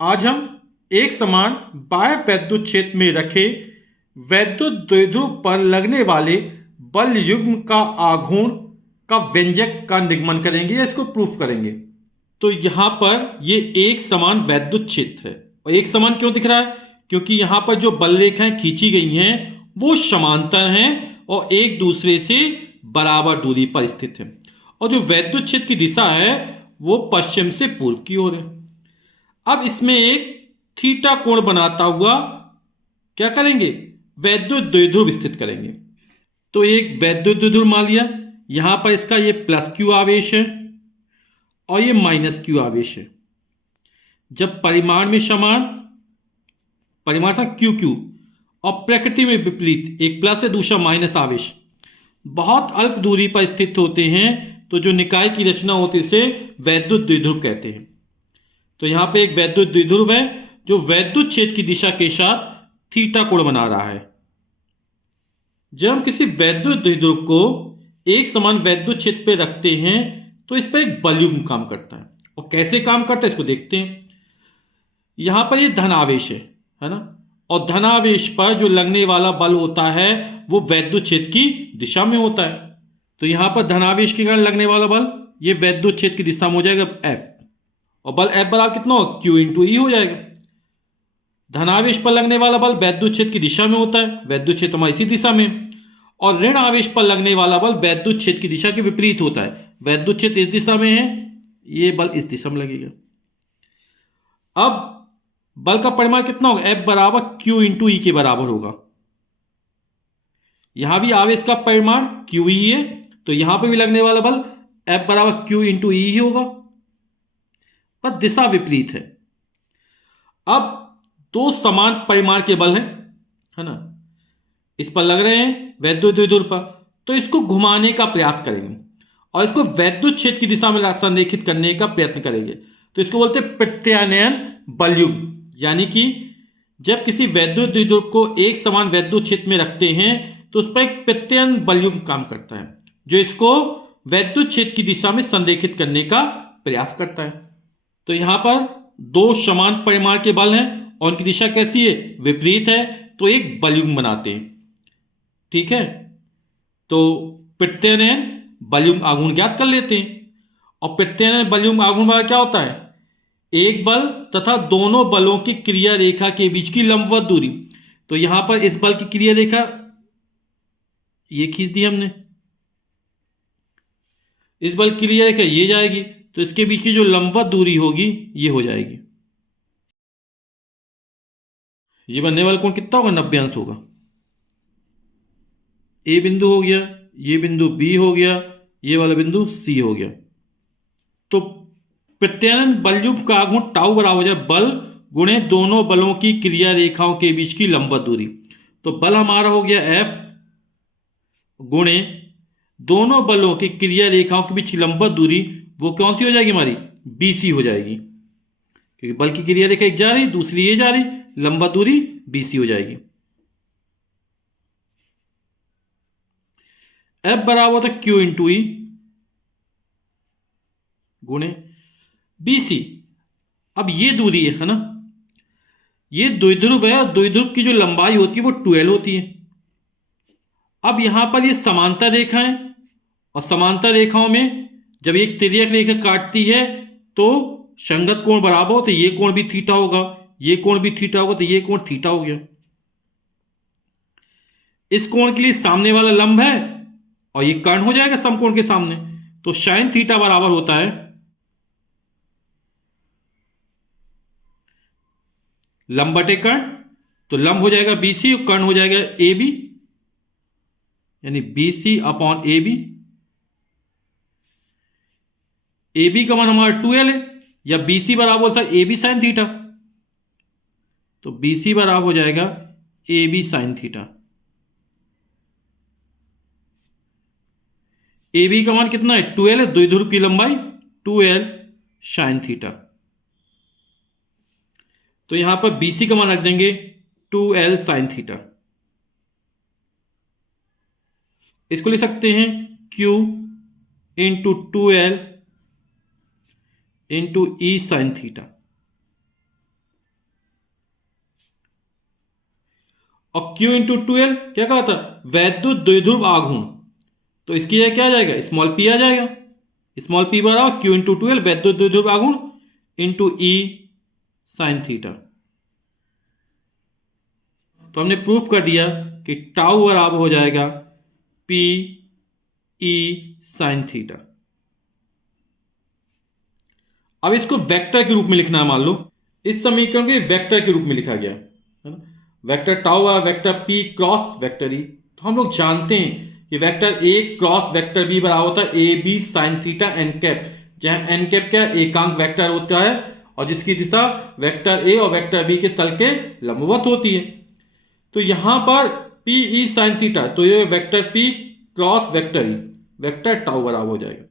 आज हम एक समान बाह्य वैद्युत क्षेत्र में रखे वैद्युत द्विध्रुव पर लगने वाले बल युग्म का आघूर्ण का व्यंजक का निगमन करेंगे या इसको प्रूफ करेंगे। तो यहां पर ये एक समान वैद्युत क्षेत्र है और एक समान क्यों दिख रहा है? क्योंकि यहां पर जो बल रेखाएं खींची गई हैं वो समांतर हैं और एक दूसरे से बराबर दूरी पर स्थित है और जो वैद्युत क्षेत्र की दिशा है वो पश्चिम से पूर्व की ओर है। अब इसमें एक थीटा कोण बनाता हुआ क्या करेंगे? वैद्युत द्विध्रुव स्थित करेंगे। तो एक वैद्युत द्विध्रुव मान लिया, यहां पर इसका ये प्लस क्यू आवेश है और ये माइनस क्यू आवेश है। जब परिमाण में समान, परिमाण सा क्यू क्यू और प्रकृति में विपरीत, एक प्लस है दूसरा माइनस आवेश बहुत अल्प दूरी पर स्थित होते हैं तो जो निकाय की रचना होती है उसे वैद्युत द्विध्रुव कहते हैं। तो यहां पे एक वैद्युत द्विध्रुव है जो वैद्युत क्षेत्र की दिशा के साथ थीटा कोण बना रहा है। जब हम किसी वैद्युत द्विध्रुव को एक समान वैद्युत क्षेत्र पे रखते हैं तो इस पर एक बल युग्म काम करता है और कैसे काम करता है इसको देखते हैं। यहां पर ये धनावेश है ना, और धनावेश पर जो लगने वाला बल होता है वो वैद्युत क्षेत्र की दिशा में होता है। तो यहां पर धनावेश के कारण लगने वाला बल ये वैद्युत क्षेत्र की दिशा में हो जाएगा F, और बल F बराबर कितना होगा? Q इंटू E हो जाएगा। धनावेश पर लगने वाला बल वैद्युत क्षेत्र की दिशा में होता है, वैद्युत क्षेत्र हमारी इसी दिशा में, और ऋण आवेश पर लगने वाला बल वैद्युत क्षेत्र की दिशा के विपरीत होता है। वैद्युत क्षेत्र इस दिशा में है, ये बल इस दिशा में लगेगा। अब बल का परिमाण कितना होगा? F बराबर Q इंटू E के बराबर होगा। यहां भी आवेश का परिमाण QE है तो यहां पर भी लगने वाला बल F बराबर Q इंटू E ही होगा, पर दिशा विपरीत है। अब दो समान परिमाण के बल हैं, है ना, इस पर लग रहे हैं वैद्युत द्विध्रुव पर, तो इसको घुमाने का प्रयास करेंगे और इसको वैद्युत क्षेत्र की दिशा में संरेखित करने का प्रयत्न करेंगे। तो इसको बोलते हैं प्रत्यानयन बल युग्म। यानी कि जब किसी वैद्युत द्विध्रुव को एक समान वैद्युत क्षेत्र में रखते हैं तो उस पर एक प्रत्यानयन बल युग्म काम करता है जो इसको वैद्युत क्षेत्र की दिशा में संरेखित करने का प्रयास करता है। तो यहां पर दो समान परिमाण के बल हैं और उनकी दिशा कैसी है? विपरीत है, तो एक बल युग्म बनाते हैं। ठीक है, तो प्रत्यानयन बल युग्म आघूर्ण ज्ञात कर लेते हैं। और प्रत्यानयन बल युग्म आघूर्ण वाला क्या होता है? एक बल तथा दोनों बलों की क्रिया रेखा के बीच की लंबवत दूरी। तो यहां पर इस बल की क्रिया रेखा ये खींच दी हमने, इस बल की क्रिया रेखा ये जाएगी, तो इसके बीच की जो लंबवत दूरी होगी ये हो जाएगी। ये बनने वाला कोण कितना होगा? 90 अंश होगा। ए बिंदु हो गया, ये बिंदु बी हो गया, ये वाला बिंदु सी हो गया। तो प्रत्यानयन बल युग्म का आघूर्ण टाउ बराबर हो जाए बल गुणे दोनों बलों की क्रिया रेखाओं के बीच की लंबवत दूरी। तो बल हमारा हो गया F गुणे दोनों बलों की क्रिया रेखाओं के बीच की लंबवत दूरी, वो कौन सी हो जाएगी? हमारी BC हो जाएगी, क्योंकि बल की क्रिया रेखा एक जा रही दूसरी ये जा रही, लंबवत दूरी BC हो जाएगी। F बराबर होता है Q इंटू E गुणे BC। अब ये दूरी है ना, ये द्विध्रुव है और द्विध्रुव की जो लंबाई होती है वो 2L होती है। अब यहां पर ये समांतर रेखा है और समांतर रेखाओं में जब एक तिर्यक रेखा काटती है तो संगत कोण बराबर हो, तो ये कोण भी थीटा होगा, ये कोण भी थीटा होगा, तो ये कोण थीटा हो गया। इस कोण के लिए सामने वाला लंब है और ये कर्ण हो जाएगा समकोण के सामने, तो साइन थीटा बराबर होता है लंब बटे कर्ण। तो लंब हो जाएगा BC और कर्ण हो जाएगा AB, यानी BC अपॉन AB। AB का मान हमारा 2L है, या BC बराबर होता है AB साइन थीटा, तो BC बराबर हो जाएगा AB साइन थीटा। AB का मान कितना है? 2L है, द्विध्रुव की लंबाई 2L साइन थीटा। तो यहां पर BC का मान रख देंगे 2L साइन थीटा। इसको लिख सकते हैं Q into 2L into E sine theta. और Q इंटू 2L क्या कहा था, वैद्युत द्विध्रुव आघूर्ण। तो इसकी जगह क्या आ जाएगा, स्मॉल p आ जाएगा। स्मॉल p बराबर Q इंटू 2L वैद्युत द्विध्रुव आघूर्ण इंटू E साइन थीटा। तो हमने प्रूफ कर दिया कि टाउ बराबर हो जाएगा P E साइन थीटा। अब इसको वेक्टर के रूप में लिखना है, मान लो इस समीकरण को वेक्टर के रूप में लिखा गया है ना, वेक्टर टाउ है vector P cross vector E। तो हम लोग जानते हैं कि vector A cross vector B बराबर होता है A B sine theta n cap, जहां एन कैप क्या एकांक वेक्टर होता है और जिसकी दिशा वेक्टर A और वेक्टर B के तल के लंबवत होती है। तो यहां पर P E साइन थीटा, तो ये vector P cross vector E vector tau बराबर हो जाएगा।